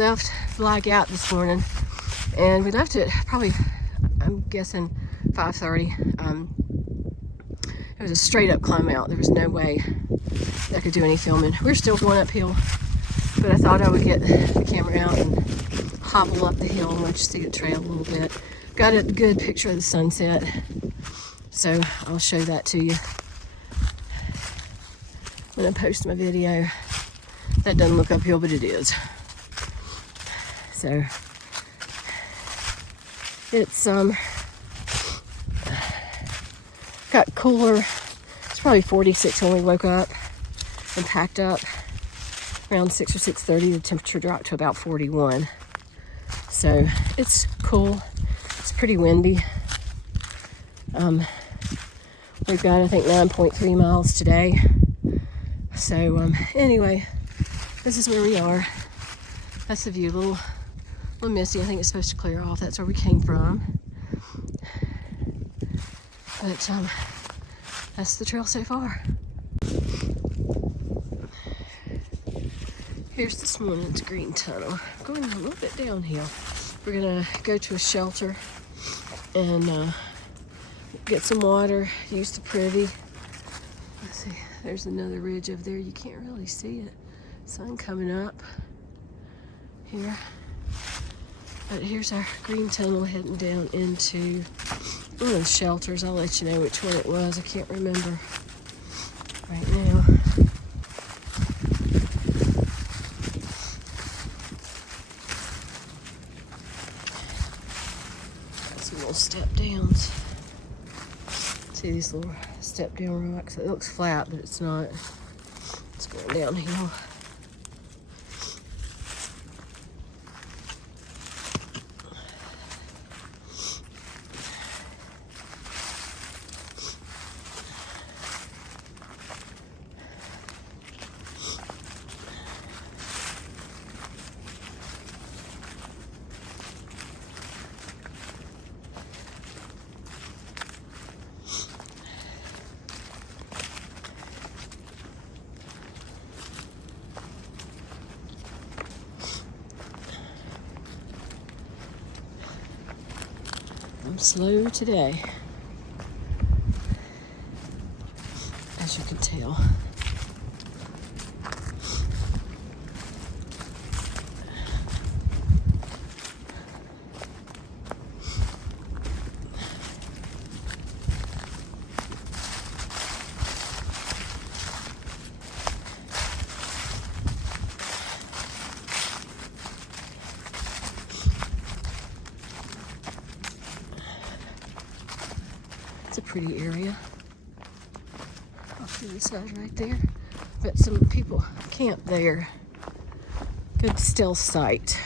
left Flag out this morning, and we left it probably, I'm guessing, 5:30. It was a straight up climb out. There was no way I could do any filming. We're still going uphill, but I thought I would get the camera out and hobble up the hill and let you see the trail a little bit. Got a good picture of the sunset, so I'll show that to you when I post my video. That doesn't look uphill, but it is. So it's got cooler. It's probably 46 when we woke up and packed up. Around 6 or 6:30, the temperature dropped to about 41. So it's cool. It's pretty windy. We've got, I think, 9.3 miles today. So anyway, this is where we are. That's the view. A little misty. I think it's supposed to clear off. That's where we came from. But that's the trail so far. Here's this morning's green tunnel. Going a little bit downhill. We're gonna go to a shelter and get some water, use the privy. Let's see, there's another ridge over there. You can't really see it. Sun coming up here. But here's our green tunnel heading down into one of those shelters. I'll let you know which one it was. I can't remember right now. Step downs. See these little step down rocks? It looks flat, but it's not. It's going downhill. I'm slow today, as you can tell. It's a pretty area. Off to the side right there. But some people camp there. Good stealth site.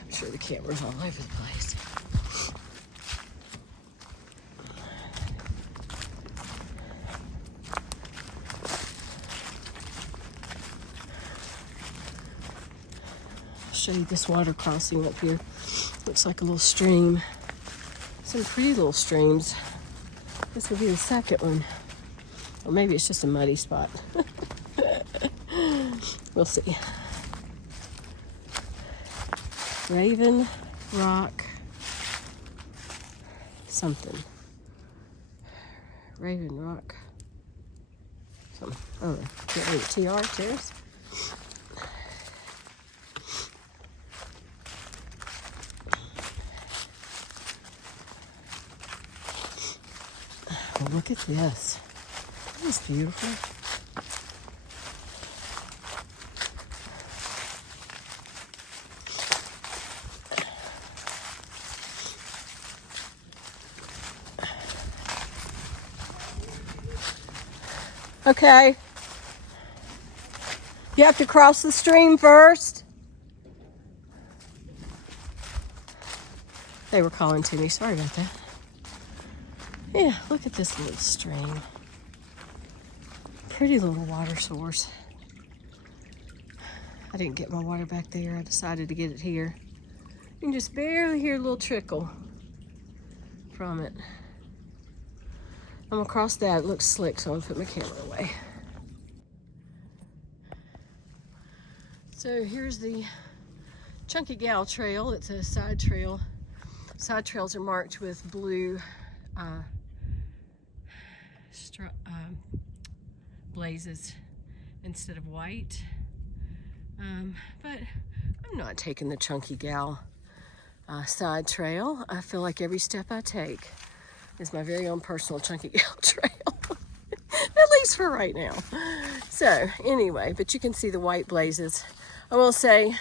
I'm sure the camera's all over the place. I'll show you this water crossing up here. Looks like a little stream. Some pretty little streams. This will be the second one. Or maybe it's just a muddy spot. We'll see. Raven Rock something. Raven Rock something. Oh, can't read TR Terrace. Oh, look at this. This is beautiful. Okay. You have to cross the stream first. They were calling to me. Sorry about that. Yeah, look at this little stream. Pretty little water source. I didn't get my water back there. I decided to get it here. You can just barely hear a little trickle from it. I'm gonna cross that. It looks slick, so I'm gonna put my camera away. So here's the Chunky Gal Trail. It's a side trail. Side trails are marked with blue blazes instead of white. But I'm not taking the Chunky Gal side trail. I feel like every step I take is my very own personal Chunky Gal Trail. At least for right now. So anyway, but you can see the white blazes. I will say,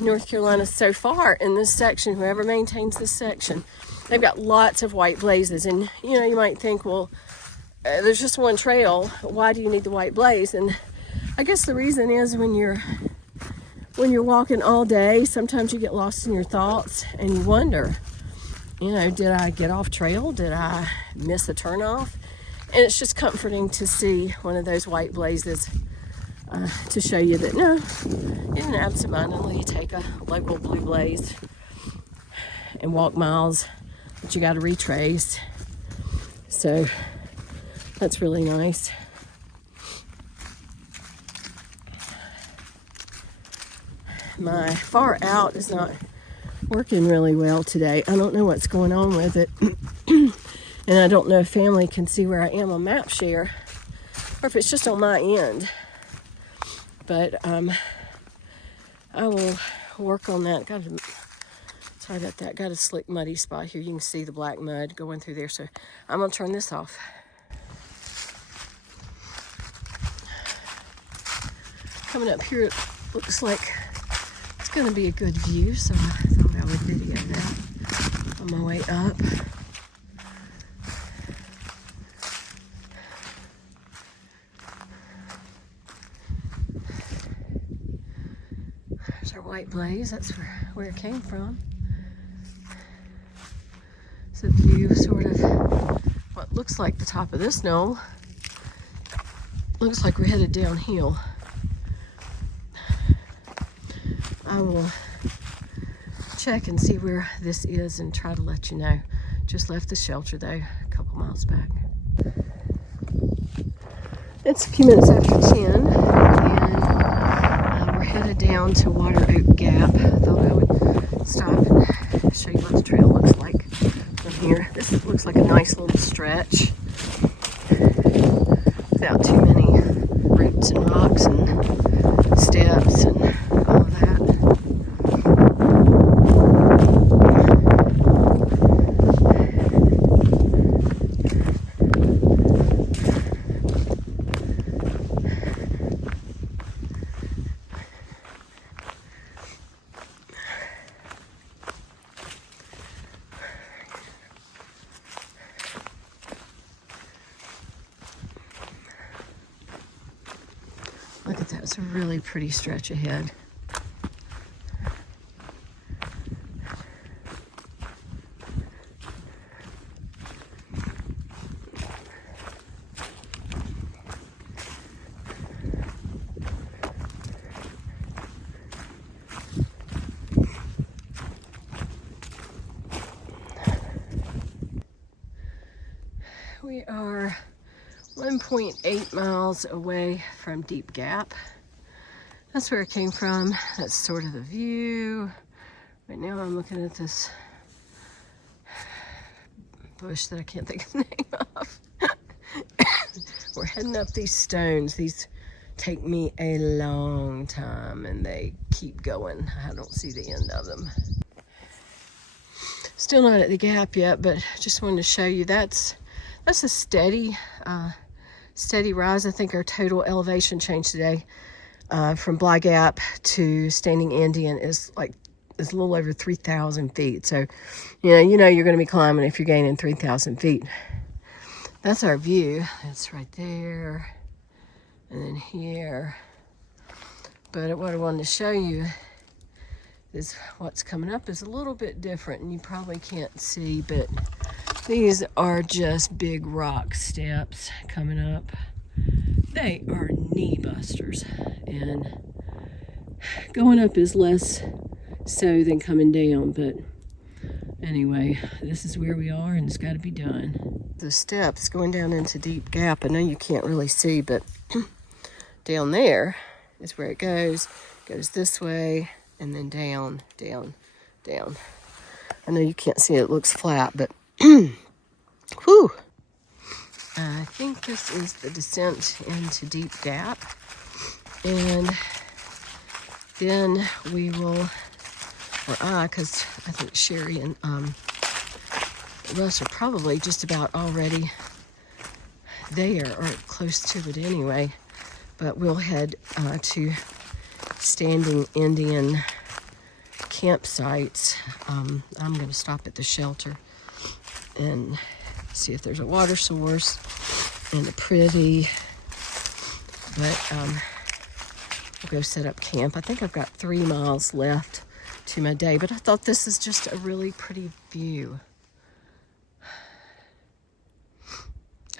North Carolina so far in this section, whoever maintains this section, they've got lots of white blazes. And you know, you might think, well, there's just one trail. Why do you need the white blaze? And I guess the reason is when you're walking all day, sometimes you get lost in your thoughts and you wonder, you know, did I get off trail? Did I miss a turnoff? And it's just comforting to see one of those white blazes to show you that no, you didn't absentmindedly take a local blue blaze and walk miles that you got to retrace. So that's really nice. My far out is not working really well today. I don't know what's going on with it. And I don't know if family can see where I am on MapShare or if it's just on my end. But I will work on that. Sorry about that. Got a slick muddy spot here. You can see the black mud going through there. So I'm going to turn this off. Coming up here, it looks like it's going to be a good view. So I thought I would video that on my way up. There's our white blaze. That's where it came from. It's a view of sort of what looks like the top of this knoll. Looks like we're headed downhill. I will check and see where this is and try to let you know. Just left the shelter though, a couple miles back. It's a few minutes after 10 and we're headed down to Water Oak Gap. Thought I would stop and show you what the trail looks like from here. This looks like a nice little stretch without too many roots and rocks and steps and all of that. Look at that, it's a really pretty stretch ahead. We are 1.8 miles away from Deep Gap. That's where it came from. That's sort of the view. Right now I'm looking at this bush that I can't think of the name of. We're heading up these stones. These take me a long time and they keep going. I don't see the end of them. Still not at the gap yet, but just wanted to show you that's a steady rise. I think our total elevation change today from Bly Gap to Standing Indian is a little over 3,000 feet. So, you know you're going to be climbing if you're gaining 3,000 feet. That's our view. It's right there, and then here. But what I wanted to show you is what's coming up is a little bit different, and you probably can't see, but these are just big rock steps coming up. They are knee busters, and going up is less so than coming down, but anyway, this is where we are, and it's got to be done. The steps going down into Deep Gap, I know you can't really see, but down there is where it goes this way, and then down, down, down. I know you can't see it, it looks flat, but whew. I think this is the descent into Deep Gap, and then we will, because I think Sherry and Russ are probably just about already there or close to it anyway, but we'll head to Standing Indian campsites. I'm going to stop at the shelter and see if there's a water source and a pretty, but we'll go set up camp. I think I've got 3 miles left to my day, but I thought this is just a really pretty view.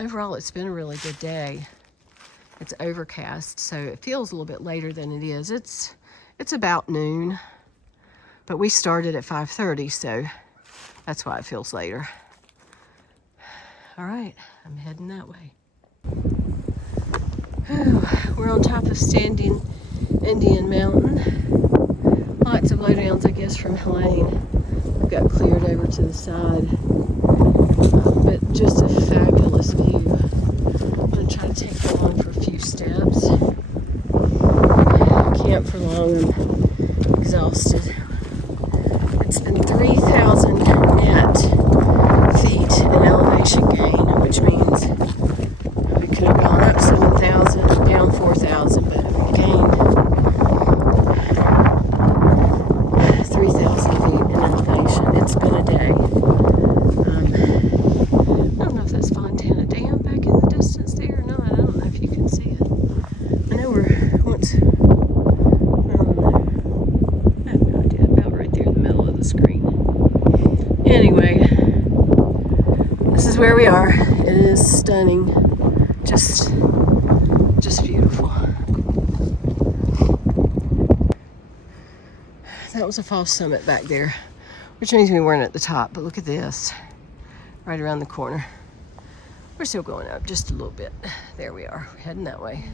Overall, it's been a really good day. It's overcast, so it feels a little bit later than it is. It's about noon, but we started at 5:30, so that's why it feels later. All right, I'm heading that way. We're on top of Standing Indian Mountain. Lots of lowdowns, I guess, from Helene. We've got cleared over to the side, but just a fabulous view. I'm going to try to take you along for a few steps. Can't for long, I'm exhausted. It's been 3,000 net feet in elevation gain, which means we could have gone up 7,000, down 4,000, but we gained 3,000 feet in elevation. It's been a day. I don't know if that's Fontana Dam back in the distance there or not. I don't know if you can see it. I know we're once, I don't know. I have no idea. About right there in the middle of the screen. Anyway, this is where we are. It is stunning. Just beautiful. That was a false summit back there, which means we weren't at the top, but look at this. Right around the corner. We're still going up just a little bit. There we are. We're heading that way.